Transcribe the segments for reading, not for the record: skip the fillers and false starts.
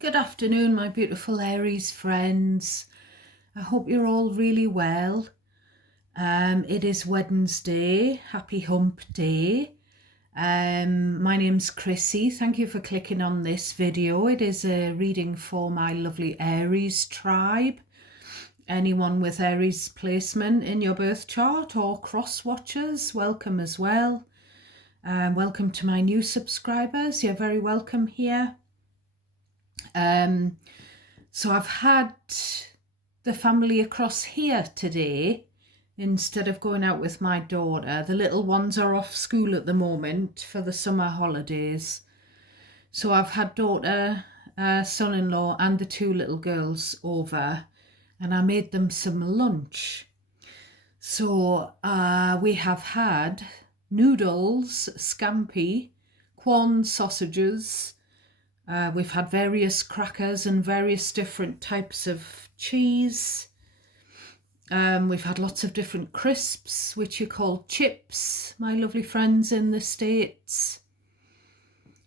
Good afternoon, my beautiful Aries friends. I hope you're all really well. It is Wednesday. Happy hump day. My name's Chrissy. Thank you for clicking on this video. It is a reading for my lovely Aries tribe. Anyone with Aries placement in your birth chart or cross watchers, welcome as well. Welcome to my new subscribers. You're very welcome here. So I've had the family across here today instead of going out with my daughter. The little ones are off school at the moment for the summer holidays. So I've had daughter, son-in-law and the two little girls over, and I made them some lunch. So we have had noodles, scampi, Quorn sausages. We've had various crackers and various different types of cheese. We've had lots of different crisps, which you call chips, my lovely friends in the States.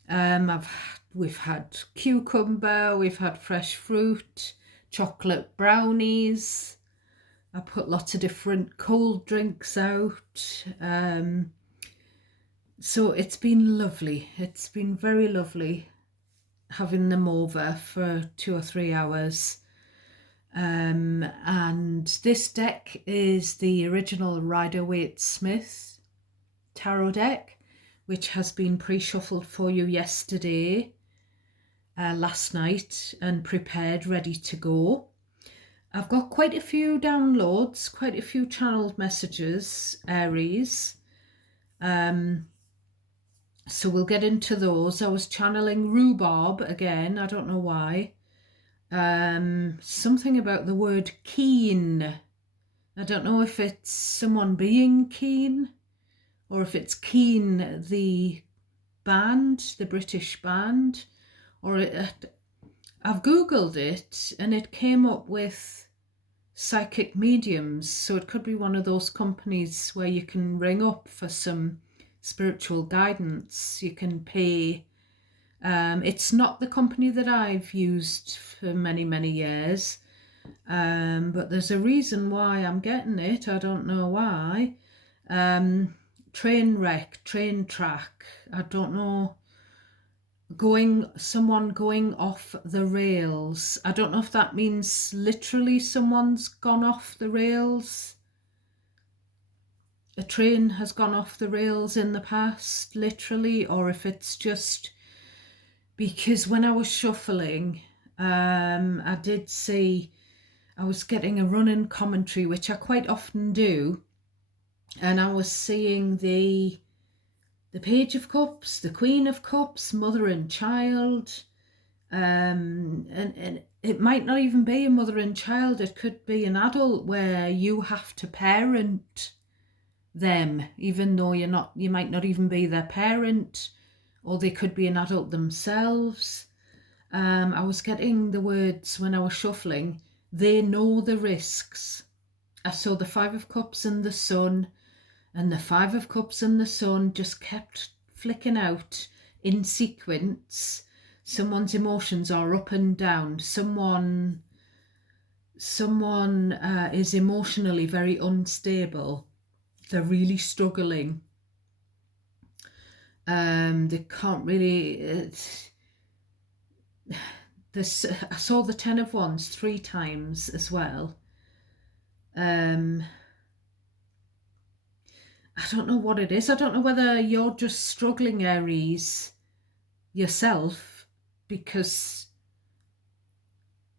We've had cucumber, we've had fresh fruit, chocolate brownies. I put lots of different cold drinks out. So it's been lovely. It's been very lovely having them over for 2 or 3 hours. And this deck is the original Rider-Waite-Smith tarot deck, which has been pre-shuffled for you yesterday, last night, and prepared, ready to go. I've got quite a few downloads, quite a few channeled messages, Aries. So we'll get into those. I was channeling rhubarb again, I don't know why. Something about the word keen. I don't know if it's someone being keen or if it's Keen, the band, the British band, or I've Googled it and it came up with psychic mediums. So it could be one of those companies where you can ring up for some spiritual guidance. You can pay. It's not the company that I've used for many years, but there's a reason why I'm getting it. I don't know why. Train wreck, train track, I don't know. Someone going off the rails. I don't know if that means literally someone's gone off the rails. A train has gone off the rails in the past, literally, or if it's just because when I was shuffling, I did see, I was getting a running commentary, which I quite often do, and I was seeing the Page of Cups, the Queen of Cups, mother and child, and it might not even be a mother and child, it could be an adult where you have to parent them, even though you might not even be their parent, or they could be an adult themselves. I was getting the words when I was shuffling, they know the risks. I saw the Five of Cups and the Sun, and the Five of Cups and the Sun just kept flicking out in sequence. Someone's emotions are up and down. Someone is emotionally very unstable. They're really struggling. They can't really. I saw the Ten of Wands 3 times as well. I don't know what it is. I don't know whether you're just struggling, Aries, yourself, because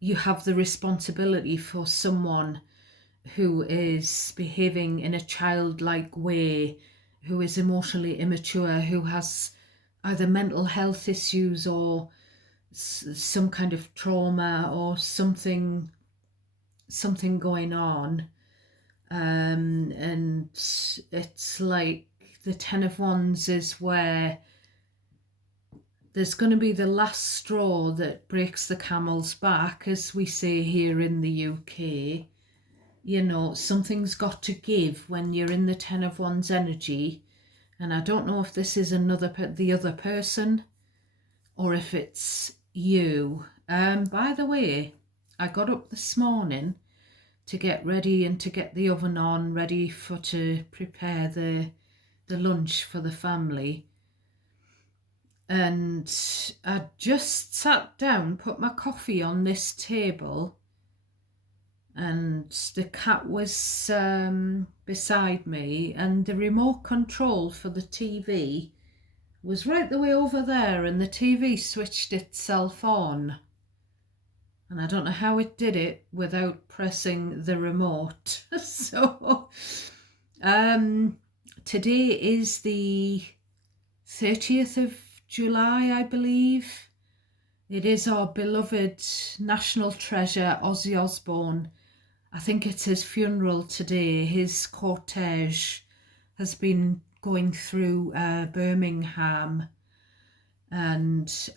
you have the responsibility for someone who is behaving in a childlike way, who is emotionally immature, who has either mental health issues or some kind of trauma or something going on. And it's like the Ten of Wands is where there's going to be the last straw that breaks the camel's back, as we say here in the UK. You know, something's got to give when you're in the Ten of Wands energy. And I don't know if this is the other person or if it's you. By the way, I got up this morning to get ready and to get the oven on, ready to prepare the lunch for the family. And I just sat down, put my coffee on this table, and the cat was beside me, and the remote control for the TV was right the way over there, and the TV switched itself on. And I don't know how it did it without pressing the remote. So today is the 30th of July, I believe. It is our beloved national treasure, Ozzy Osbourne. I think it's his funeral today. His cortege has been going through Birmingham, and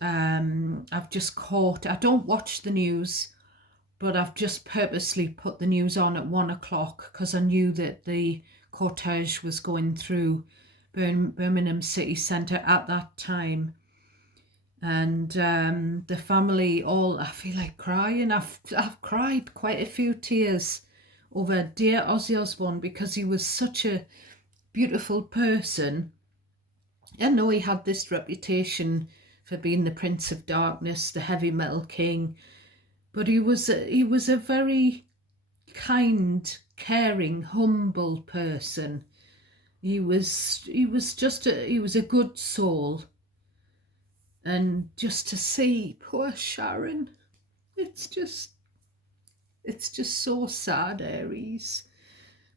I've just caught, I don't watch the news, but I've just purposely put the news on at 1 o'clock because I knew that the cortege was going through Birmingham city centre at that time. And the family all, I feel like crying. I've cried quite a few tears over dear Ozzy Osbourne because he was such a beautiful person. I know he had this reputation for being the Prince of Darkness, the heavy metal king, but he was a very kind, caring, humble person. He was a good soul. And just to see poor Sharon, it's just so sad, Aries.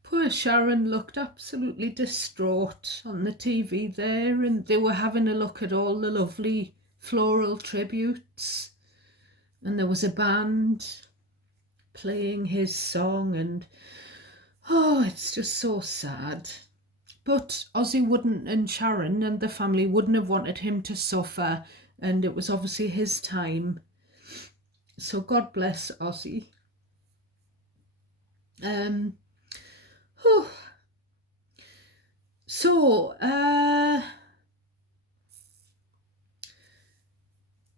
Poor Sharon looked absolutely distraught on the TV there, and they were having a look at all the lovely floral tributes, and there was a band playing his song, and oh, it's just so sad. But Ozzy wouldn't, and Sharon and the family wouldn't have wanted him to suffer, and it was obviously his time. So God bless Ozzy. So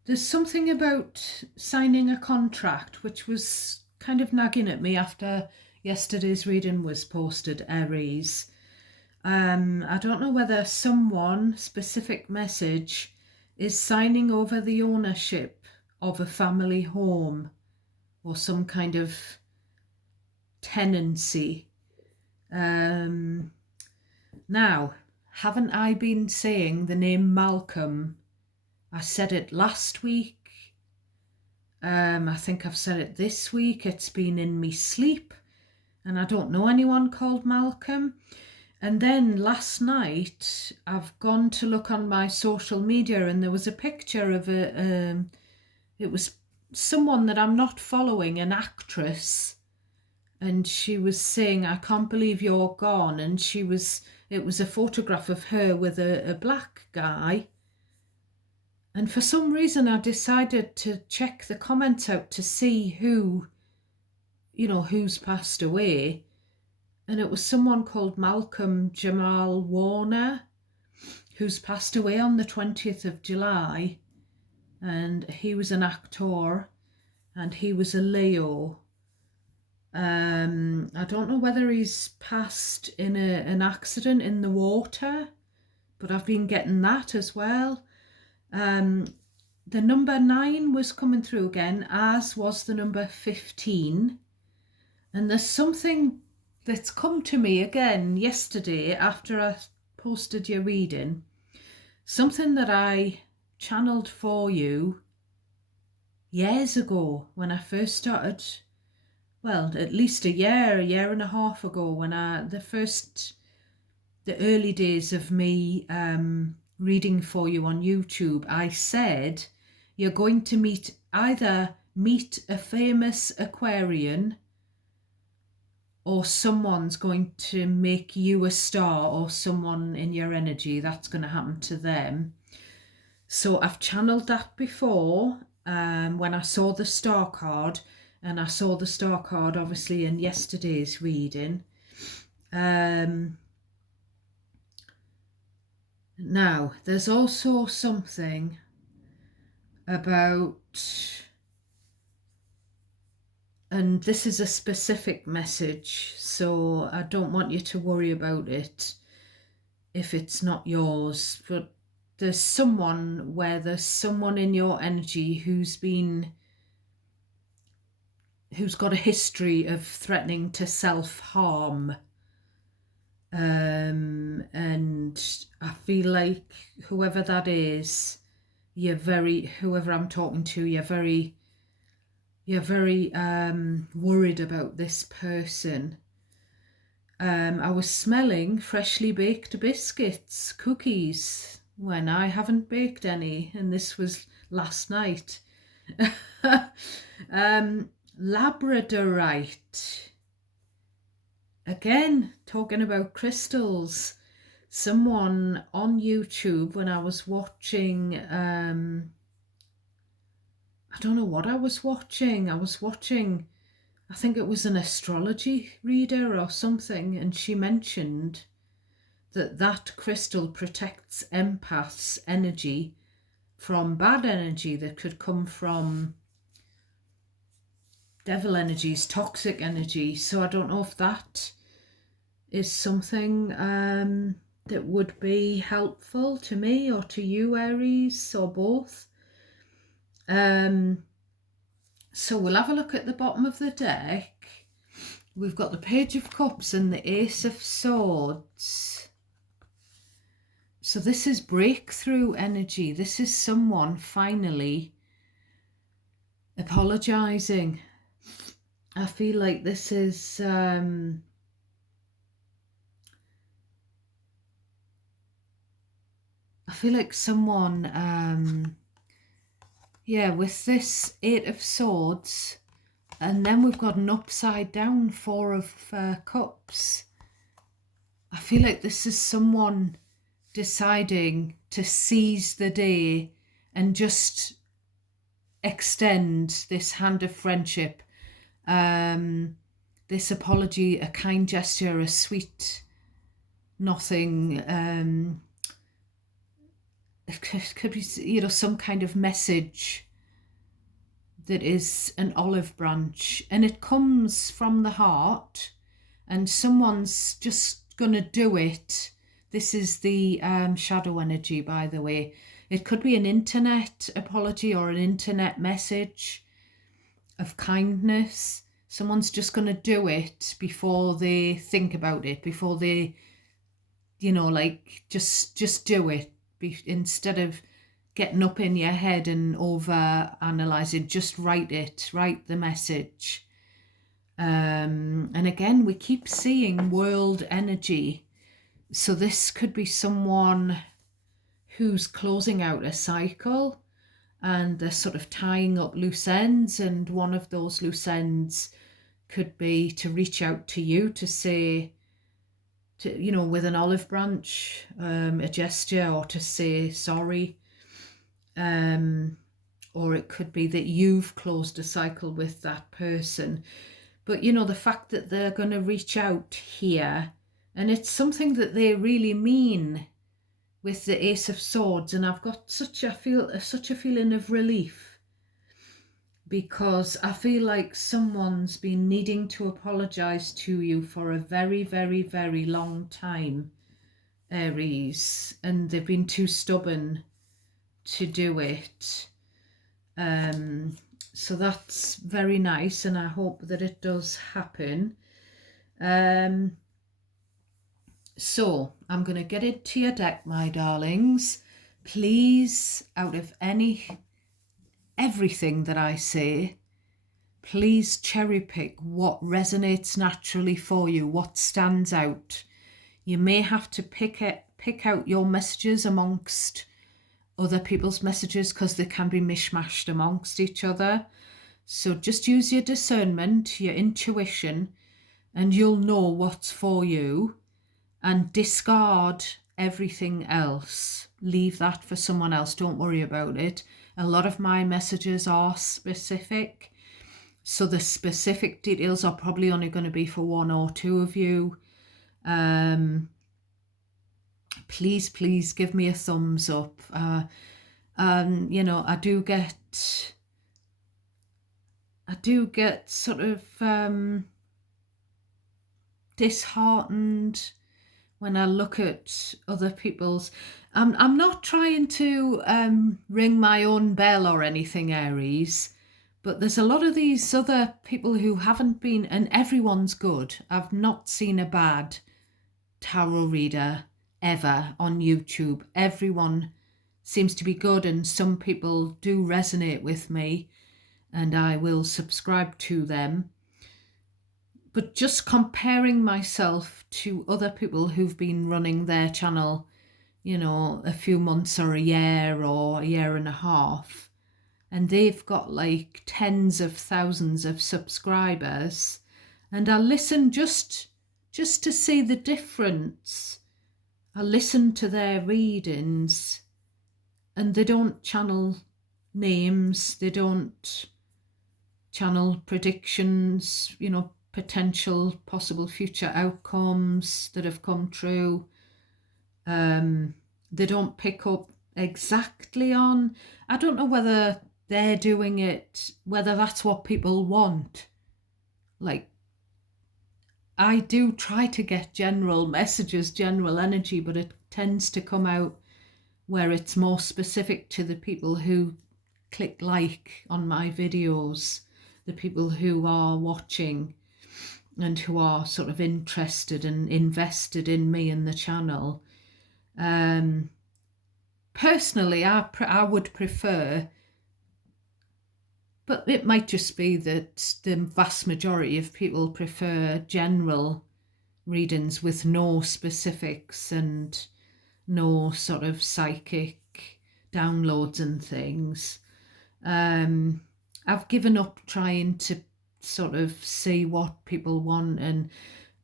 there's something about signing a contract which was kind of nagging at me after yesterday's reading was posted, Aries. I don't know whether someone, specific message, is signing over the ownership of a family home or some kind of tenancy. Now, haven't I been saying the name Malcolm? I said it last week. I think I've said it this week. It's been in me sleep, and I don't know anyone called Malcolm. And then last night, I've gone to look on my social media, and there was a picture of it was someone that I'm not following, an actress, and she was saying, "I can't believe you're gone." And it was a photograph of her with a black guy. And for some reason, I decided to check the comments out to see who's passed away. And it was someone called Malcolm Jamal Warner, who's passed away on the 20th of July. And he was an actor, and he was a Leo. I don't know whether he's passed in an accident in the water, but I've been getting that as well. The number 9 was coming through again, as was the number 15. And there's something that's come to me again yesterday after I posted your reading. Something that I channeled for you years ago when I first started, well, at least a year and a half ago, when the early days of me reading for you on YouTube, I said you're going to either meet a famous Aquarian, or someone's going to make you a star, or someone in your energy, that's going to happen to them. So I've channeled that before when I saw the star card, and I saw the star card obviously in yesterday's reading. Now, there's also something about And this is a specific message, so I don't want you to worry about it if it's not yours. But there's someone in your energy who's got a history of threatening to self-harm. And I feel like whoever that is, whoever I'm talking to, you're very worried about this person. I was smelling freshly baked biscuits, cookies, when I haven't baked any, and this was last night. Labradorite. Again, talking about crystals. Someone on YouTube, when I was watching, I don't know what I was watching. I think it was an astrology reader or something, and she mentioned that crystal protects empaths' energy from bad energy that could come from devil energies, toxic energy. So I don't know if that is something that would be helpful to me or to you, Aries, or both. So we'll have a look at the bottom of the deck. We've got the Page of Cups and the Ace of Swords. So this is breakthrough energy. This is someone finally apologizing. I feel like this is I feel like someone with this Eight of Swords, and then we've got an upside down Four of Cups. I feel like this is someone deciding to seize the day and just extend this hand of friendship, this apology, a kind gesture, a sweet nothing. It could be, some kind of message that is an olive branch, and it comes from the heart, and someone's just gonna do it. This is the shadow energy, by the way. It could be an internet apology or an internet message of kindness. Someone's just going to do it before they think about it, before they, just do it. Instead of getting up in your head and over analysing, just write the message. And again, we keep seeing world energy. So this could be someone who's closing out a cycle, and they're sort of tying up loose ends, and one of those loose ends could be to reach out to you to say, with an olive branch, a gesture, or to say sorry. Or it could be that you've closed a cycle with that person. But, the fact that they're going to reach out here, and it's something that they really mean with the Ace of Swords, and I've got such a feeling of relief, because I feel like someone's been needing to apologize to you for a very, very, very long time, Aries, and they've been too stubborn to do it. So that's very nice, and I hope that it does happen. So I'm going to get into your deck, my darlings. Please, out of everything that I say, please cherry pick what resonates naturally for you, what stands out. You may have to pick out your messages amongst other people's messages, because they can be mishmashed amongst each other. So just use your discernment, your intuition, and you'll know what's for you. And discard everything else. Leave that for someone else. Don't worry about it. A lot of my messages are specific, so the specific details are probably only going to be for one or two of you. Please give me a thumbs up. I I do get sort of disheartened when I look at other people's. I'm not trying to ring my own bell or anything, Aries, but there's a lot of these other people who haven't been, and everyone's good. I've not seen a bad tarot reader ever on YouTube. Everyone seems to be good, and some people do resonate with me, and I will subscribe to them. But just comparing myself to other people who've been running their channel, you know, a few months or a year and a half, and they've got like tens of thousands of subscribers, and I listen just to see the difference. I listen to their readings, and they don't channel names, they don't channel predictions, you know, potential possible future outcomes that have come true. They don't pick up exactly on, I don't know whether they're doing it, whether that's what people want. Like, I do try to get general messages, general energy, but it tends to come out where it's more specific to the people who click like on my videos, the people who are watching and who are sort of interested and invested in me and the channel. Personally, I would prefer, but it might just be that the vast majority of people prefer general readings with no specifics and no sort of psychic downloads and things. I've given up trying to sort of see what people want, and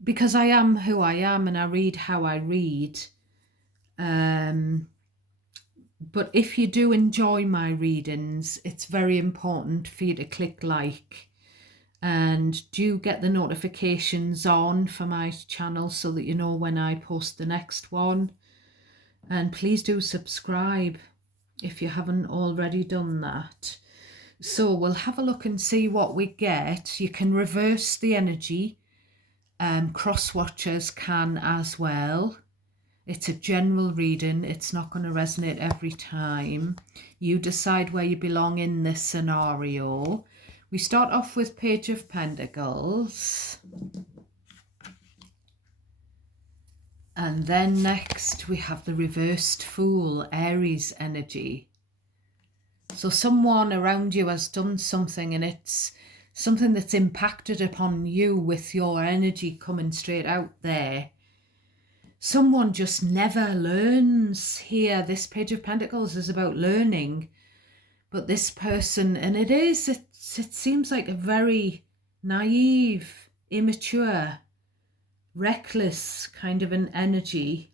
because I am who I am and I read how I read. But if you do enjoy my readings, it's very important for you to click like, and do get the notifications on for my channel so that you know when I post the next one. And please do subscribe if you haven't already done that. So we'll have a look and see what we get. You can reverse the energy. Cross watchers can as well. It's a general reading. It's not going to resonate every time. You decide where you belong in this scenario. We start off with Page of Pentacles. And then next we have the reversed Fool, Aries energy. So someone around you has done something, and it's something that's impacted upon you with your energy coming straight out there. Someone just never learns here. This Page of Pentacles is about learning. But this person, and it seems like a very naive, immature, reckless kind of an energy.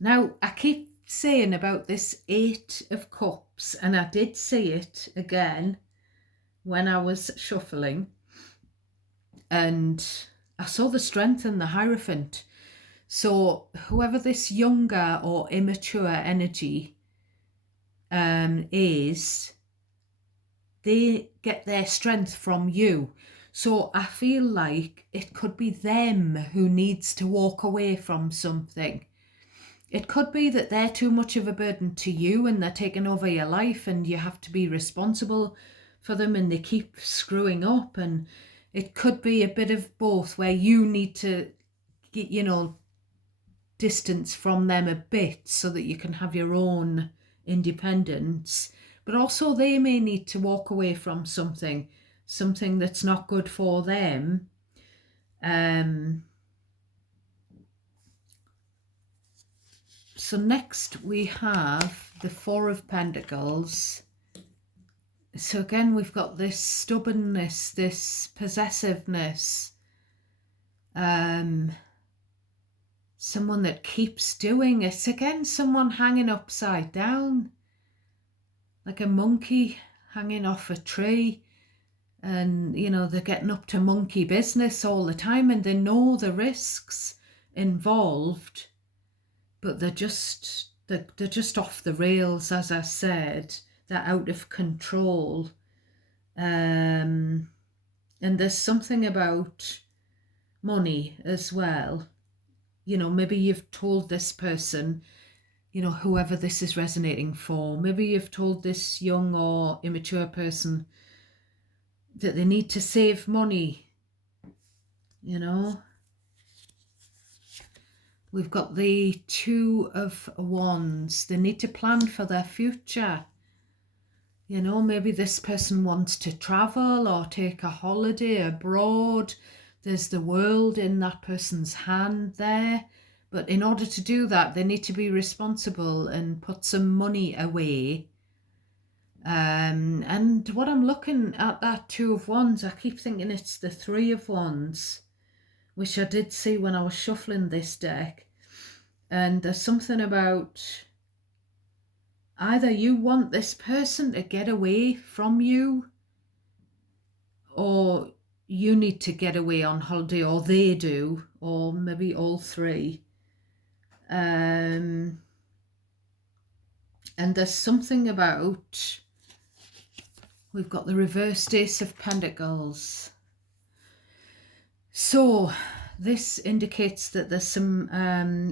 Now, I keep saying about this Eight of Cups, and I did see it again when I was shuffling, and I saw the Strength and the Hierophant. So whoever this younger or immature energy is, they get their strength from you. So I feel like it could be them who needs to walk away from something. It could be that they're too much of a burden to you and they're taking over your life and you have to be responsible for them and they keep screwing up. And it could be a bit of both, where you need to get, you know, distance from them a bit so that you can have your own independence. But also they may need to walk away from something that's not good for them. So next we have the Four of Pentacles. So again, we've got this stubbornness, this possessiveness, someone that keeps doing it. Again, someone hanging upside down, like a monkey hanging off a tree. And, you know, they're getting up to monkey business all the time and they know the risks involved, but they're just off the rails, as I said. They're out of control. And there's something about money as well. You know, maybe you've told this person, you know, whoever this is resonating for, maybe you've told this young or immature person that they need to save money, you know. We've got the Two of Wands. They need to plan for their future. You know, maybe this person wants to travel or take a holiday abroad. There's the world in that person's hand there. But in order to do that, they need to be responsible and put some money away. And what I'm looking at, that Two of Wands, I keep thinking it's the Three of Wands, which I did see when I was shuffling this deck. And there's something about either you want this person to get away from you, or you need to get away on holiday, or they do, or maybe all three. And there's something about, we've got the reversed Ace of Pentacles. So this indicates that there's some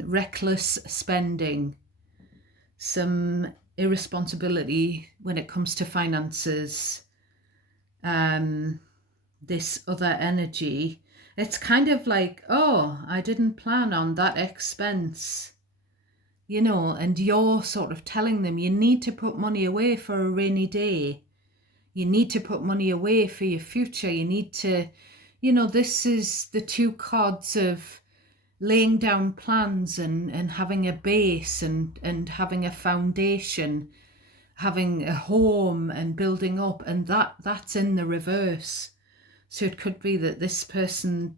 reckless spending, some irresponsibility when it comes to finances. This other energy, it's kind of like, oh, I didn't plan on that expense, you know, and you're sort of telling them you need to put money away for a rainy day. You need to put money away for your future. You need to, you know, this is the two cards of laying down plans and having a base and having a foundation, having a home and building up, and that's in the reverse. So it could be that this person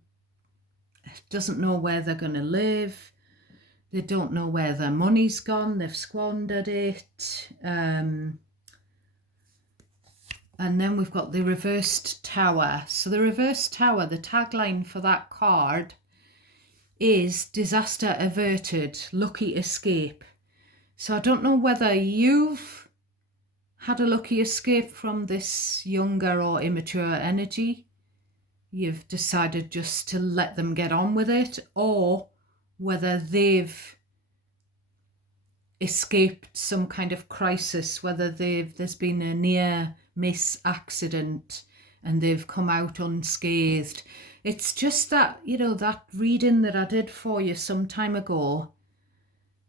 doesn't know where they're going to live. They don't know where their money's gone. They've squandered it. And then we've got the reversed Tower. So the reversed Tower, the tagline for that card is disaster averted, lucky escape. So I don't know whether you've had a lucky escape from this younger or immature energy. You've decided just to let them get on with it, or whether they've escaped some kind of crisis, whether there's been a near miss accident and they've come out unscathed. It's just that, you know, that reading that I did for you some time ago,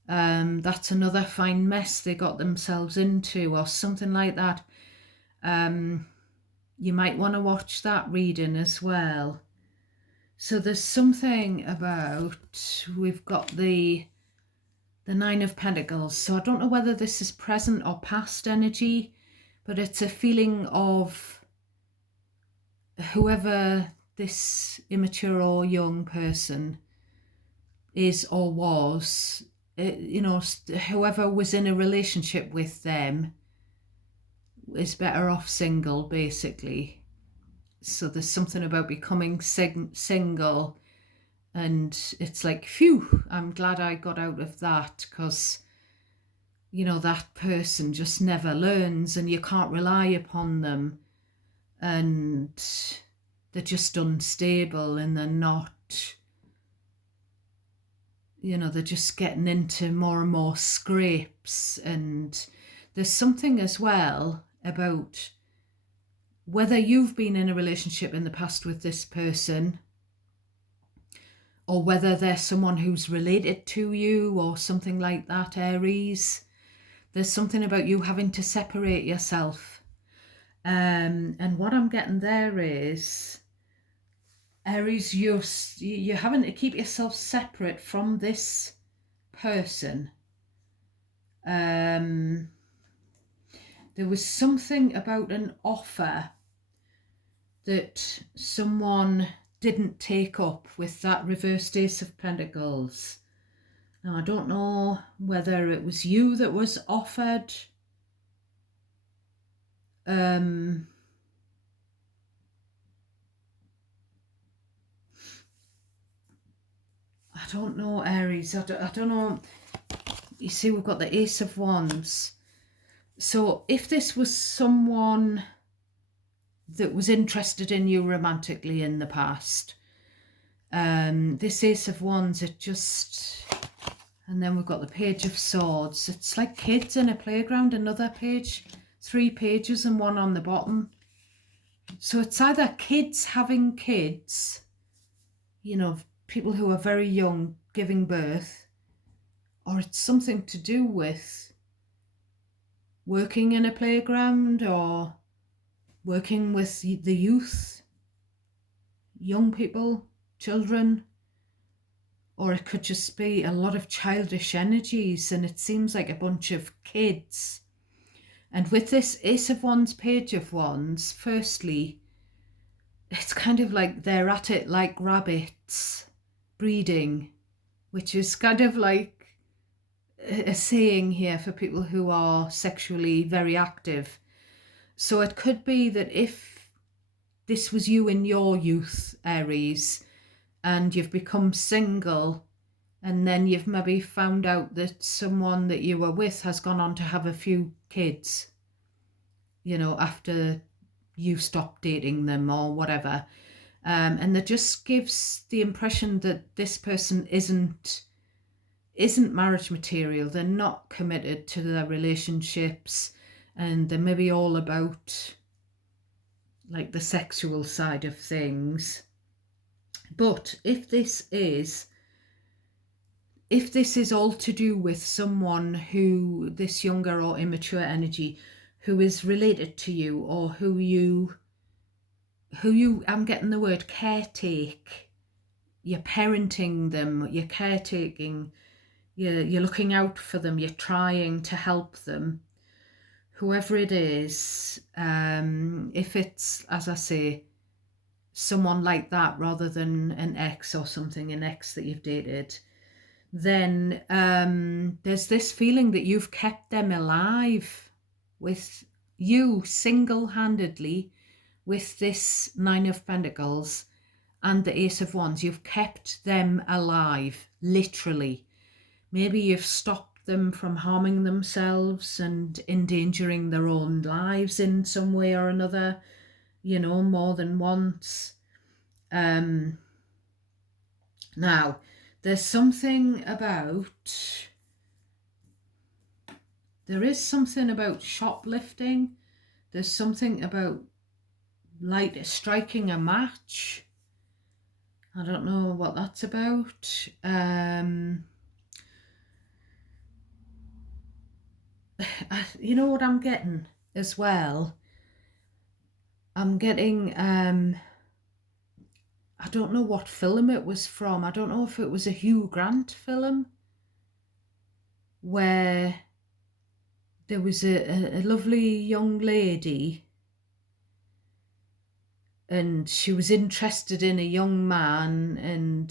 that's another fine mess they got themselves into, or something like that. You might want to watch that reading as well. So there's something about, we've got the Nine of Pentacles. So I don't know whether this is present or past energy, but it's a feeling of whoever this immature or young person is or was, you know, whoever was in a relationship with them is better off single, basically. So there's something about becoming single, and it's like, phew, I'm glad I got out of that, because, you know, that person just never learns and you can't rely upon them, and they're just unstable, and they're not, you know, they're just getting into more and more scrapes. And there's something as well about whether you've been in a relationship in the past with this person, or whether they're someone who's related to you or something like that, Aries. There's something about you having to separate yourself. And what I'm getting there is, Aries, you're having to keep yourself separate from this person. There was something about an offer that someone didn't take up with that reversed Ace of Pentacles. Now, I don't know whether it was you that was offered. I don't know, Aries. I don't know. You see, we've got the Ace of Wands. So if this was someone that was interested in you romantically in the past. This Ace of Wands, it just... And then we've got the Page of Swords. It's like kids in a playground, another page. 3 pages and one on the bottom. So it's either kids having kids, you know, people who are very young giving birth, or it's something to do with working in a playground or working with the youth, young people, children. Or it could just be a lot of childish energies, and it seems like a bunch of kids. And with this Ace of Wands, Page of Wands, firstly, it's kind of like they're at it like rabbits, breeding, which is kind of like a saying here for people who are sexually very active. So it could be that if this was you in your youth, Aries, and you've become single, and then you've maybe found out that someone that you were with has gone on to have a few kids, you know, after you stopped dating them or whatever. And that just gives the impression that this person isn't marriage material. They're not committed to their relationships, and they're maybe all about like the sexual side of things. But if this is all to do with someone who, this younger or immature energy, who is related to you, or who you, I'm getting the word caretake, you're parenting them, you're caretaking, you're looking out for them, you're trying to help them, whoever it is, if it's, as I say, someone like that rather than an ex or something, an ex that you've dated, then there's this feeling that you've kept them alive with you single-handedly, with this Nine of Pentacles and the Ace of Wands. You've kept them alive, literally. Maybe you've stopped them from harming themselves and endangering their own lives in some way or another, you know, more than once. Now, there is something about shoplifting. There's something about striking a match. I don't know what that's about. You know what I'm getting as well? I'm getting, I don't know what film it was from. I don't know if it was a Hugh Grant film where there was a lovely young lady and she was interested in a young man,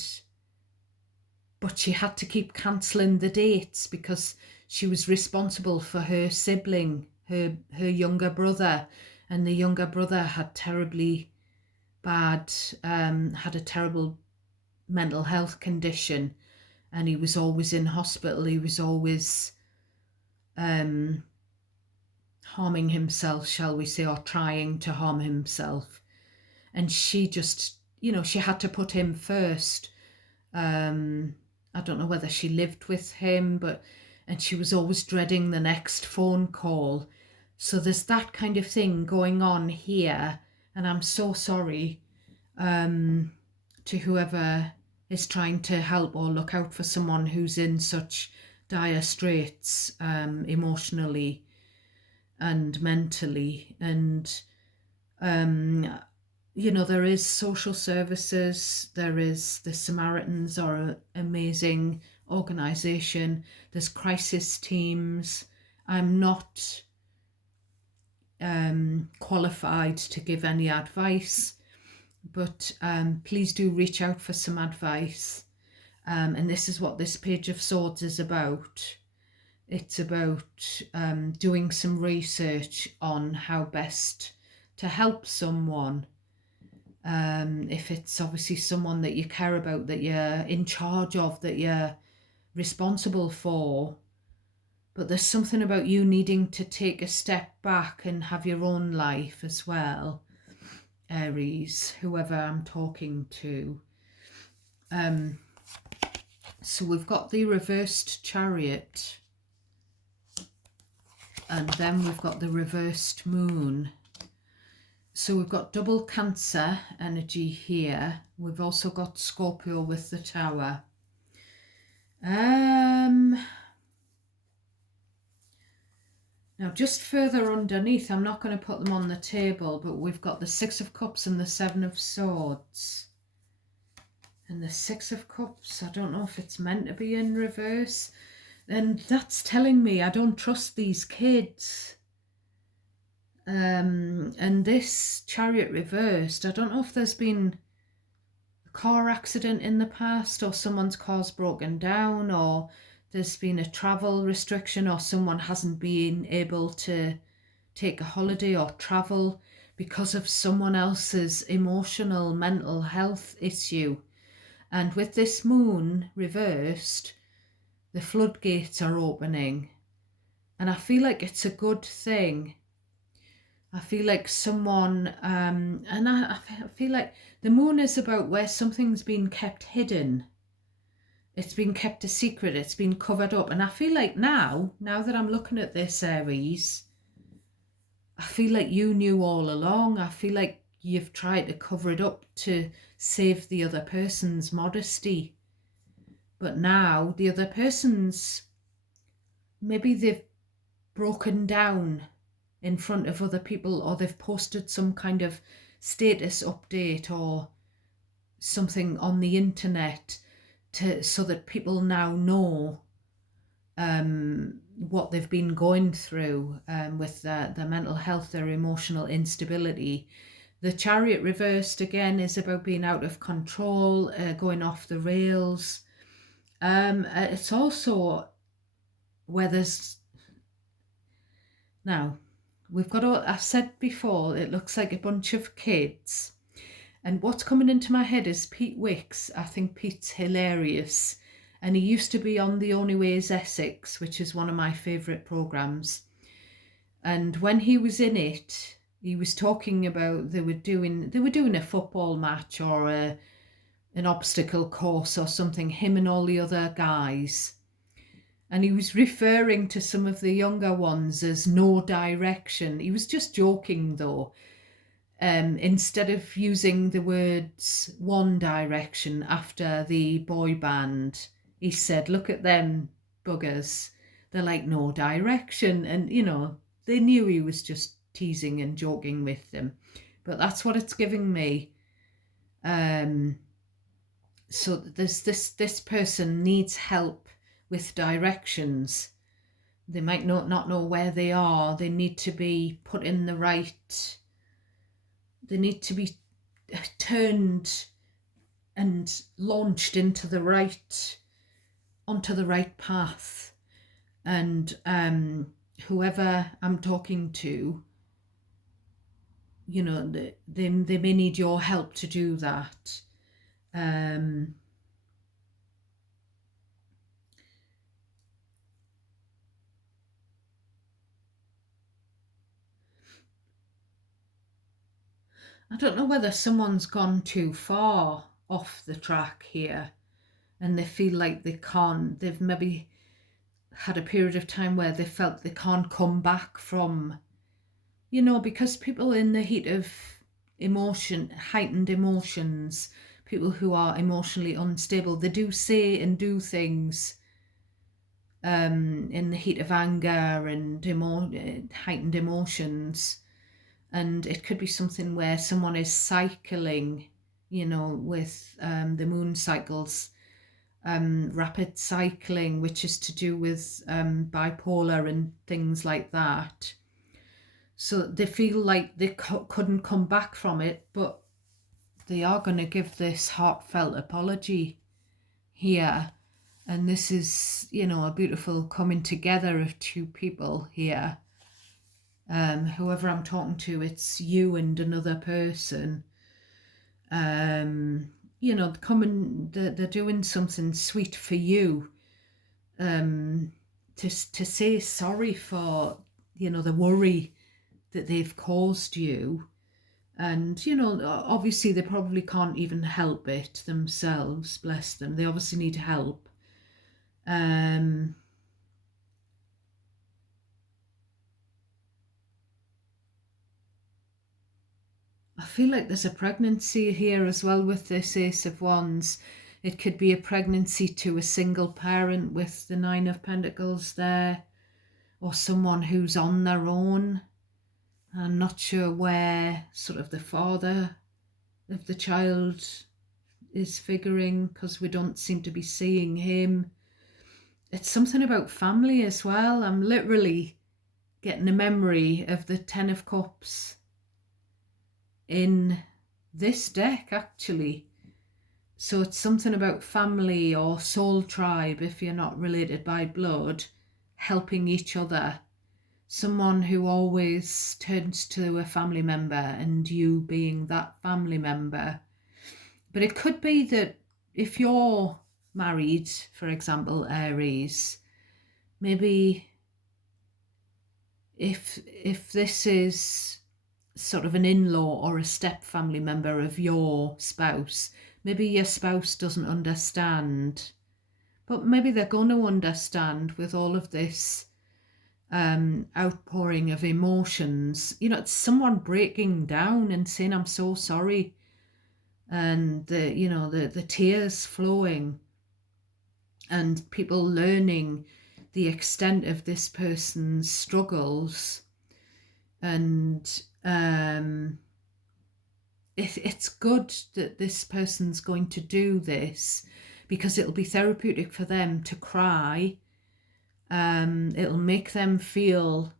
but she had to keep cancelling the dates because she was responsible for her sibling, her younger brother, and the younger brother had terribly bad, had a terrible mental health condition, and he was always in hospital. He was always harming himself, shall we say, or trying to harm himself. And she just, you know, she had to put him first. I don't know whether she lived with him, and she was always dreading the next phone call. So there's that kind of thing going on here, and I'm so sorry to whoever is trying to help or look out for someone who's in such dire straits, emotionally and mentally. And you know, there is social services, there is the Samaritans are an amazing organisation, there's crisis teams. I'm not qualified to give any advice, but please do reach out for some advice. And this is what this Page of Swords is about. It's about doing some research on how best to help someone. If it's obviously someone that you care about, that you're in charge of, that you're responsible for, but there's something about you needing to take a step back and have your own life as well. Aries, whoever I'm talking to. So we've got the reversed Chariot, and then we've got the reversed Moon. So we've got double Cancer energy here. We've also got Scorpio with the Tower. Now, just further underneath, I'm not going to put them on the table, but we've got the Six of Cups and the Seven of Swords. And the Six of Cups, I don't know if it's meant to be in reverse. And that's telling me I don't trust these kids. And this Chariot reversed, I don't know if there's been a car accident in the past, or someone's car's broken down, or there's been a travel restriction, or someone hasn't been able to take a holiday or travel because of someone else's emotional, mental health issue. And with this Moon reversed, the floodgates are opening. And I feel like it's a good thing. I feel like someone, and I feel like the Moon is about where something's been kept hidden. It's been kept a secret, it's been covered up. And I feel like now that I'm looking at this, Aries, I feel like you knew all along. I feel like you've tried to cover it up to save the other person's modesty. But now the other person's, maybe they've broken down in front of other people, or they've posted some kind of status update or something on the internet so that people now know what they've been going through with their mental health, their emotional instability. The Chariot reversed again is about being out of control, going off the rails. It's also where there's, now we've got, I've said before, it looks like a bunch of kids. And what's coming into my head is Pete Wicks. I think Pete's hilarious. And he used to be on The Only Way is Essex, which is one of my favourite programmes. And when he was in it, he was talking about they were doing a football match or an obstacle course or something, him and all the other guys. And he was referring to some of the younger ones as no direction. He was just joking though. Instead of using the words One Direction after the boy band, he said, look at them buggers. They're like no direction. And, you know, they knew he was just teasing and joking with them. But that's what it's giving me. So there's this person needs help with directions. They might not know where they are. They need to be put in the right... They need to be turned and launched onto the right path. And whoever I'm talking to, you know, they may need your help to do that. I don't know whether someone's gone too far off the track here and they feel like they've maybe had a period of time where they felt they can't come back from, you know, because people in the heat of emotion, heightened emotions, people who are emotionally unstable, they do say and do things in the heat of anger and heightened emotions. And it could be something where someone is cycling, you know, with the moon cycles, rapid cycling, which is to do with bipolar and things like that. So they feel like they couldn't come back from it, but they are going to give this heartfelt apology here. And this is, you know, a beautiful coming together of two people here. Whoever I'm talking to, it's you and another person. You know, they're doing something sweet for you. To say sorry for, you know, the worry that they've caused you. And, you know, obviously they probably can't even help it themselves, bless them. They obviously need help. I feel like there's a pregnancy here as well with this Ace of Wands. It could be a pregnancy to a single parent with the Nine of Pentacles there, or someone who's on their own. I'm not sure where sort of the father of the child is figuring, because we don't seem to be seeing him. It's something about family as well. I'm literally getting a memory of the Ten of Cups in this deck, actually. So it's something about family or soul tribe, if you're not related by blood, helping each other. Someone who always turns to a family member and you being that family member. But it could be that if you're married, for example, Aries, maybe if this is sort of an in-law or a step family member of your spouse, maybe your spouse doesn't understand, but maybe they're going to understand with all of this outpouring of emotions. You know, it's someone breaking down and saying, I'm so sorry, and the tears flowing, and people learning the extent of this person's struggles. And it's good that this person's going to do this, because it'll be therapeutic for them to cry. It'll make them feel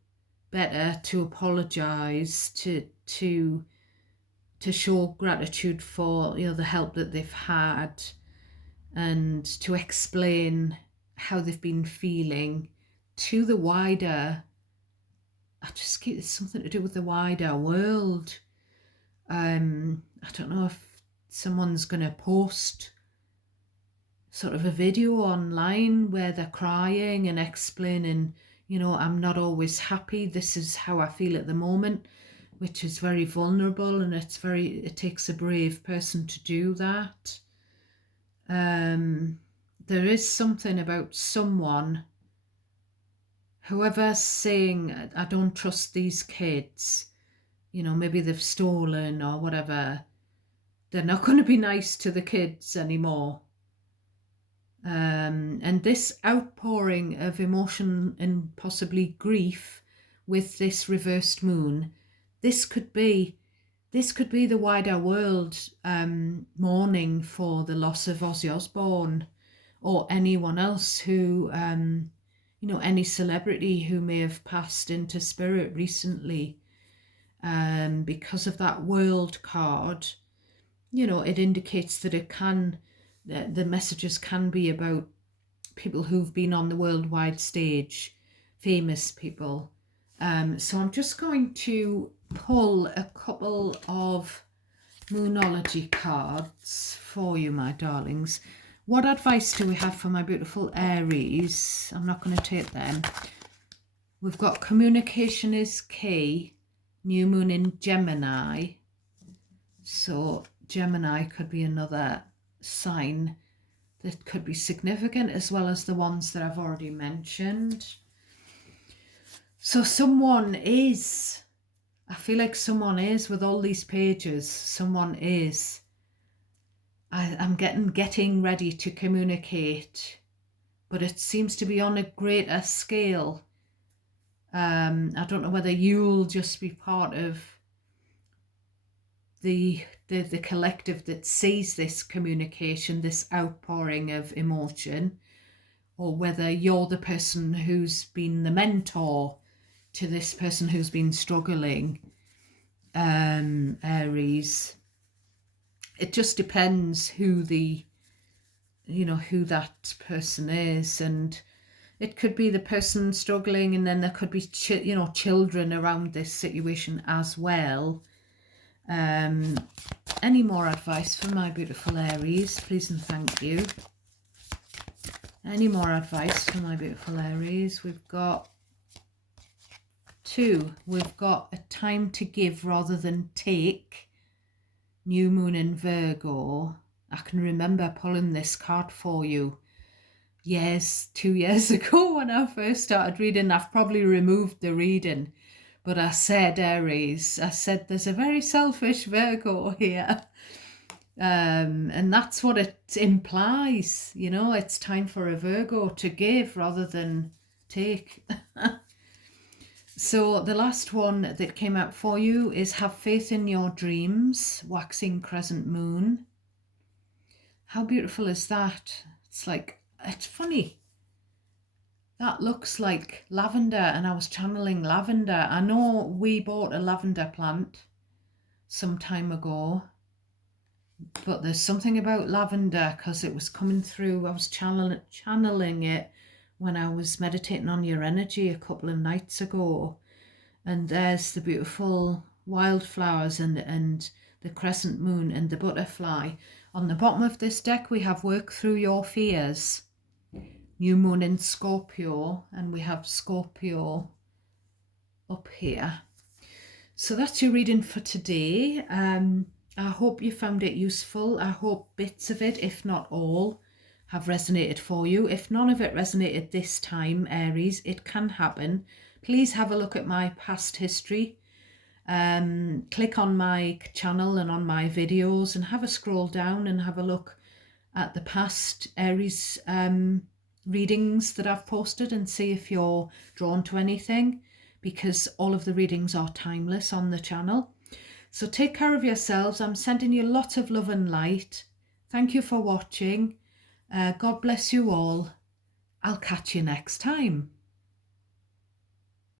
better to apologize, to show gratitude for, you know, the help that they've had, and to explain how they've been feeling to the wider, I just keep, it's something to do with the wider world. I don't know if someone's going to post sort of a video online where they're crying and explaining, you know, I'm not always happy, this is how I feel at the moment, which is very vulnerable, and it takes a brave person to do that. There is something about someone, whoever's saying, I don't trust these kids, you know, maybe they've stolen or whatever, they're not going to be nice to the kids anymore. And this outpouring of emotion and possibly grief with this reversed moon, this could be the wider world mourning for the loss of Ozzy Osbourne, or anyone else who, you know, any celebrity who may have passed into spirit recently. Because of that world card, you know, it indicates that the messages can be about people who've been on the worldwide stage, famous people. So I'm just going to pull a couple of Moonology cards for you, my darlings. What advice do we have for my beautiful Aries? I'm not going to take them. We've got communication is key, new moon in Gemini. So Gemini could be another sign that could be significant, as well as the ones that I've already mentioned. So someone is, I feel like someone is, with all these pages, someone is, I'm getting ready to communicate, but it seems to be on a greater scale. I don't know whether you'll just be part of the collective that sees this communication, this outpouring of emotion, or whether you're the person who's been the mentor to this person who's been struggling, Aries. It just depends who that person is, and it could be the person struggling, and then there could be children around this situation as well. Any more advice for my beautiful Aries, please and thank you. Any more advice for my beautiful Aries? We've got 2, we've got a time to give rather than take. New moon in Virgo. I can remember pulling this card for you 2 years ago when I first started reading. I've probably removed the reading, but I said, Aries, I said there's a very selfish Virgo here. And that's what it implies, you know, it's time for a Virgo to give rather than take. So the last one that came out for you is Have Faith in Your Dreams, Waxing Crescent Moon. How beautiful is that? It's like, it's funny. That looks like lavender, and I was channeling lavender. I know we bought a lavender plant some time ago, but there's something about lavender because it was coming through. I was channeling it when I was meditating on your energy a couple of nights ago. And there's the beautiful wildflowers and the crescent moon and the butterfly. On the bottom of this deck, we have Work Through Your Fears, new moon in Scorpio, and we have Scorpio up here. So that's your reading for today. I hope you found it useful. I hope bits of it, if not all, have resonated for you. If none of it resonated this time, Aries, it can happen. Please have a look at my past history. Click on my channel and on my videos and have a scroll down and have a look at the past Aries readings that I've posted and see if you're drawn to anything, because all of the readings are timeless on the channel. So take care of yourselves. I'm sending you lots of love and light. Thank you for watching. God bless you all. I'll catch you next time.